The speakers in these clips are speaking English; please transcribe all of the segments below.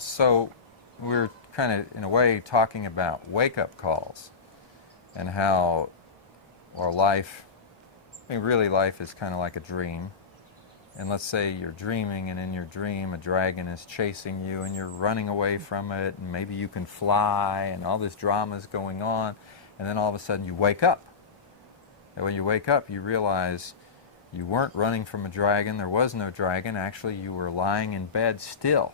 So we're kind of, in a way, talking about wake-up calls and how our life, I mean, really life is kind of like a dream. And let's say you're dreaming, and in your dream a dragon is chasing you and you're running away from it, and maybe you can fly, and all this drama is going on, and then all of a sudden you wake up. And when you wake up, you realize you weren't running from a dragon, there was no dragon, actually you were lying in bed still,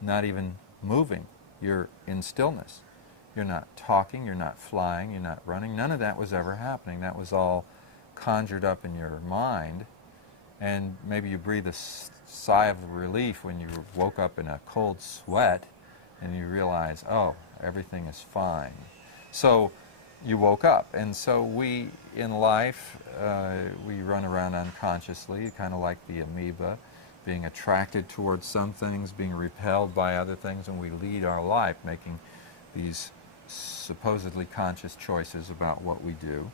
not even moving. You're in stillness. You're not talking, you're not flying, you're not running. None of that was ever happening. That was all conjured up in your mind. And maybe you breathe a sigh of relief when you woke up in a cold sweat and you realize, oh, everything is fine. So you woke up. And so we, in life, we run around unconsciously, kind of like the amoeba, being attracted towards some things, being repelled by other things, and we lead our life making these supposedly conscious choices about what we do.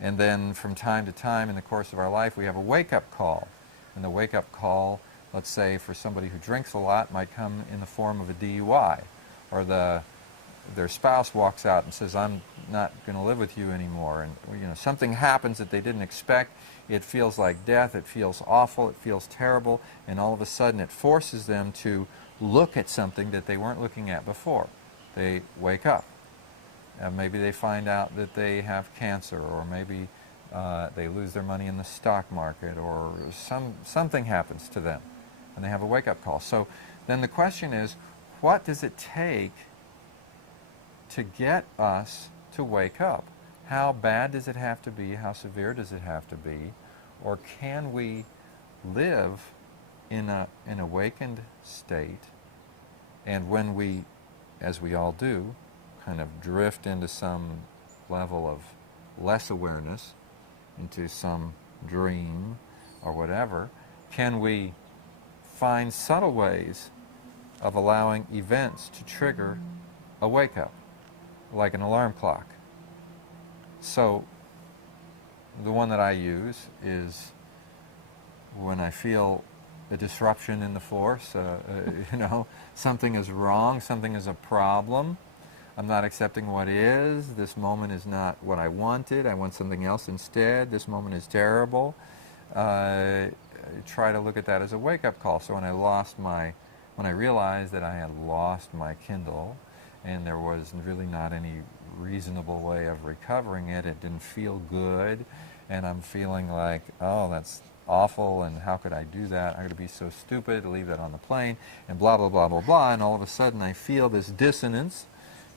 And then from time to time in the course of our life, we have a wake-up call. And the wake-up call, let's say for somebody who drinks a lot, might come in the form of a DUI. Or their spouse walks out and says, I'm not going to live with you anymore. And something happens that they didn't expect. It feels like death. It feels awful. It feels terrible. And all of a sudden it forces them to look at something that they weren't looking at before. They wake up. Maybe they find out that they have cancer, or maybe they lose their money in the stock market, or something happens to them, and they have a wake-up call. So then the question is, what does it take to get us to wake up? How bad does it have to be? How severe does it have to be? Or can we live in an awakened state, and when we, as we all do, kind of drift into some level of less awareness, into some dream or whatever, can we find subtle ways of allowing events to trigger a wake-up, like an alarm clock? So the one that I use is when I feel a disruption in the force, something is wrong, something is a problem. I'm not accepting what is. This moment is not what I wanted. I want something else instead. This moment is terrible. Try to look at that as a wake-up call. So when I realized that I had lost my Kindle, and there was really not any reasonable way of recovering it, it didn't feel good, and I'm feeling like, oh, that's awful, and how could I do that? I'm going to be so stupid to leave that on the plane, and blah, blah, blah, blah, blah, and all of a sudden I feel this dissonance.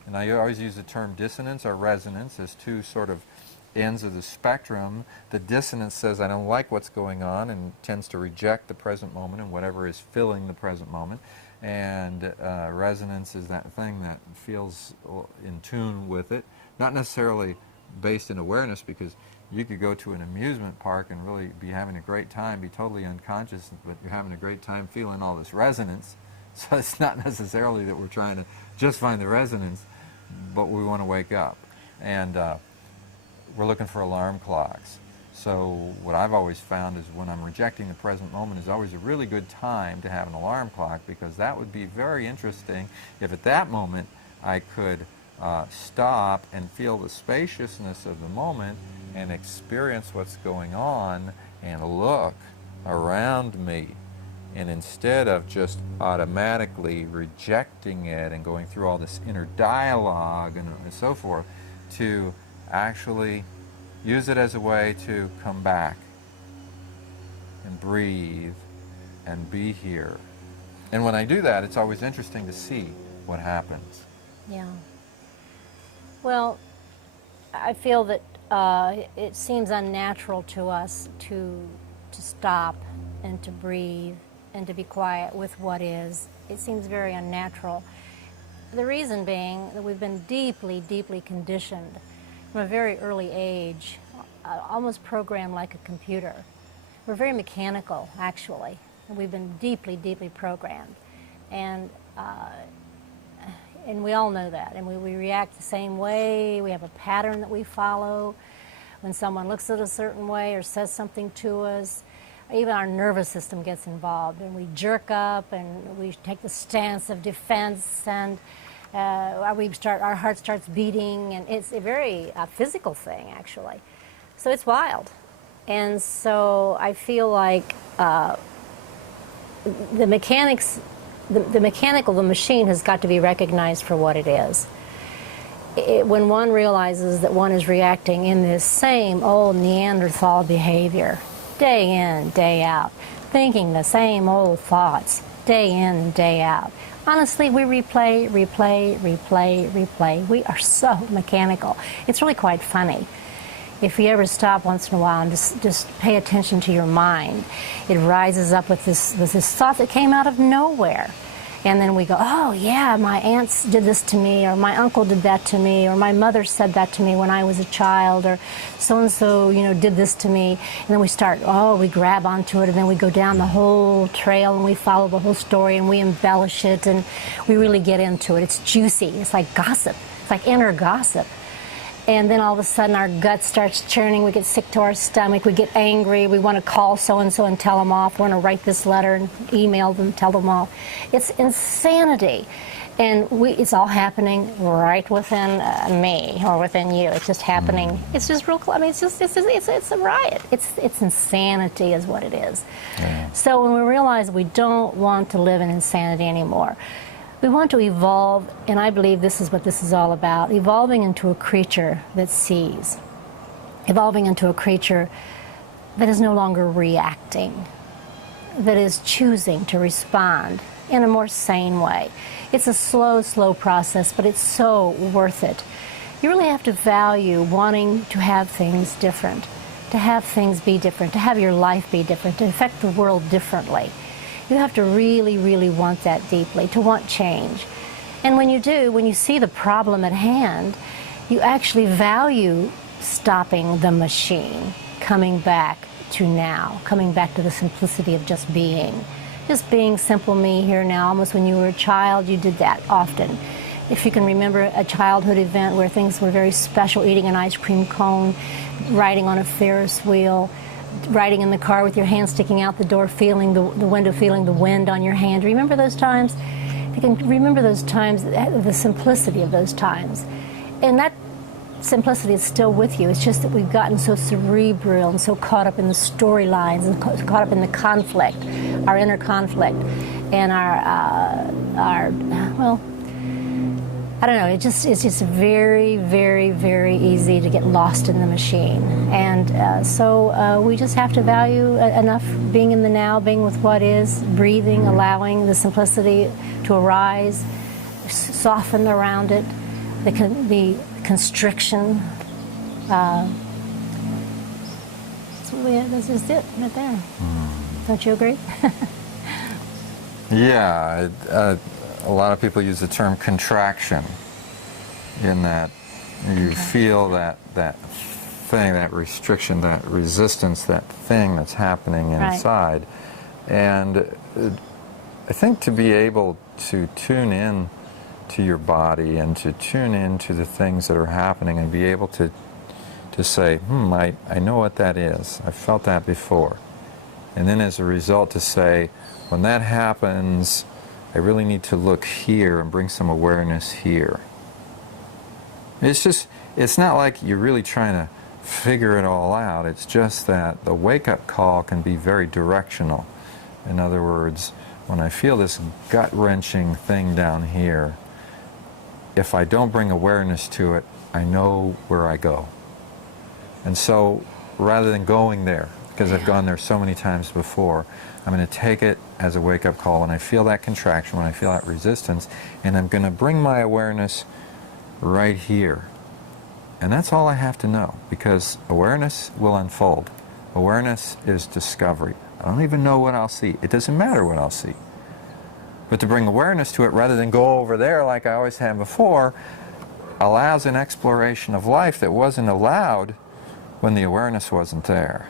And I always use the term dissonance or resonance as two sort of ends of the spectrum. The dissonance says, I don't like what's going on, and tends to reject the present moment and whatever is filling the present moment. And resonance is that thing that feels in tune with it, not necessarily based in awareness, because you could go to an amusement park and really be having a great time, be totally unconscious, but you're having a great time feeling all this resonance. So it's not necessarily that we're trying to just find the resonance, but we want to wake up. And we're looking for alarm clocks. So what I've always found is when I'm rejecting the present moment is always a really good time to have an alarm clock, because that would be very interesting if at that moment I could stop and feel the spaciousness of the moment and experience what's going on and look around me. And instead of just automatically rejecting it and going through all this inner dialogue and so forth, to actually use it as a way to come back and breathe and be here. And when I do that, it's always interesting to see what happens. Yeah. Well, I feel that it seems unnatural to us to stop and to breathe and to be quiet with what is. It seems very unnatural. The reason being that we've been deeply, deeply conditioned from a very early age, almost programmed like a computer. We're very mechanical, actually, and we've been deeply, deeply programmed. And we all know that, and we react the same way. We have a pattern that we follow. When someone looks at a certain way or says something to us, even our nervous system gets involved, and we jerk up and we take the stance of defense, and our heart starts beating, and it's a very physical thing, actually. So it's wild. And so I feel like the mechanical, the machine has got to be recognized for what it is. When one realizes that one is reacting in this same old Neanderthal behavior, day in, day out, thinking the same old thoughts, day in, day out. Honestly, we replay, replay, replay, replay. We are so mechanical. It's really quite funny. If you ever stop once in a while and just pay attention to your mind, it rises up with this thought that came out of nowhere. And then we go, oh yeah, my aunts did this to me, or my uncle did that to me, or my mother said that to me when I was a child, or so-and-so, did this to me. And then we grab onto it, and then we go down the whole trail, and we follow the whole story, and we embellish it, and we really get into it. It's juicy. It's like gossip. It's like inner gossip. And then all of a sudden our gut starts churning, we get sick to our stomach, we get angry, we want to call so-and-so and tell them off, we want to write this letter and email them, tell them off. It's insanity. And it's all happening right within me or within you. It's just happening. It's just real, it's a riot. It's insanity is what it is. Yeah. So when we realize we don't want to live in insanity anymore, we want to evolve, and I believe this is what this is all about, evolving into a creature that sees, evolving into a creature that is no longer reacting, that is choosing to respond in a more sane way. It's a slow, slow process, but it's so worth it. You really have to value wanting to have things different, to have things be different, to have your life be different, to affect the world differently. You have to really, really want that deeply, to want change. And when you do, when you see the problem at hand, you actually value stopping the machine, coming back to now, coming back to the simplicity of just being. Just being simple me here now. Almost when you were a child, you did that often. If you can remember a childhood event where things were very special, eating an ice cream cone, riding on a Ferris wheel, riding in the car with your hand sticking out the door, feeling the window, feeling the wind on your hand. Remember those times? If you can remember those times, the simplicity of those times. And that simplicity is still with you. It's just that we've gotten so cerebral and so caught up in the storylines and caught up in the conflict, our inner conflict, and I don't know, it's just very, very, very easy to get lost in the machine. And so we just have to value enough being in the now, being with what is, breathing, allowing the simplicity to arise, soften around it, the constriction. That's just it right there. Don't you agree? Yeah. A lot of people use the term contraction, in that you feel that thing, that restriction, that resistance, that thing that's happening inside. Right. And I think to be able to tune in to your body and to tune in to the things that are happening and be able to say, I know what that is. I've felt that before. And then as a result to say, when that happens, I really need to look here and bring some awareness here. It's not like you're really trying to figure it all out. It's just that the wake-up call can be very directional. In other words, when I feel this gut-wrenching thing down here, if I don't bring awareness to it, I know where I go. And so rather than going there, because I've gone there so many times before, I'm going to take it as a wake-up call when I feel that contraction, when I feel that resistance, and I'm going to bring my awareness right here. And that's all I have to know, because awareness will unfold. Awareness is discovery. I don't even know what I'll see. It doesn't matter what I'll see. But to bring awareness to it rather than go over there like I always had before allows an exploration of life that wasn't allowed when the awareness wasn't there.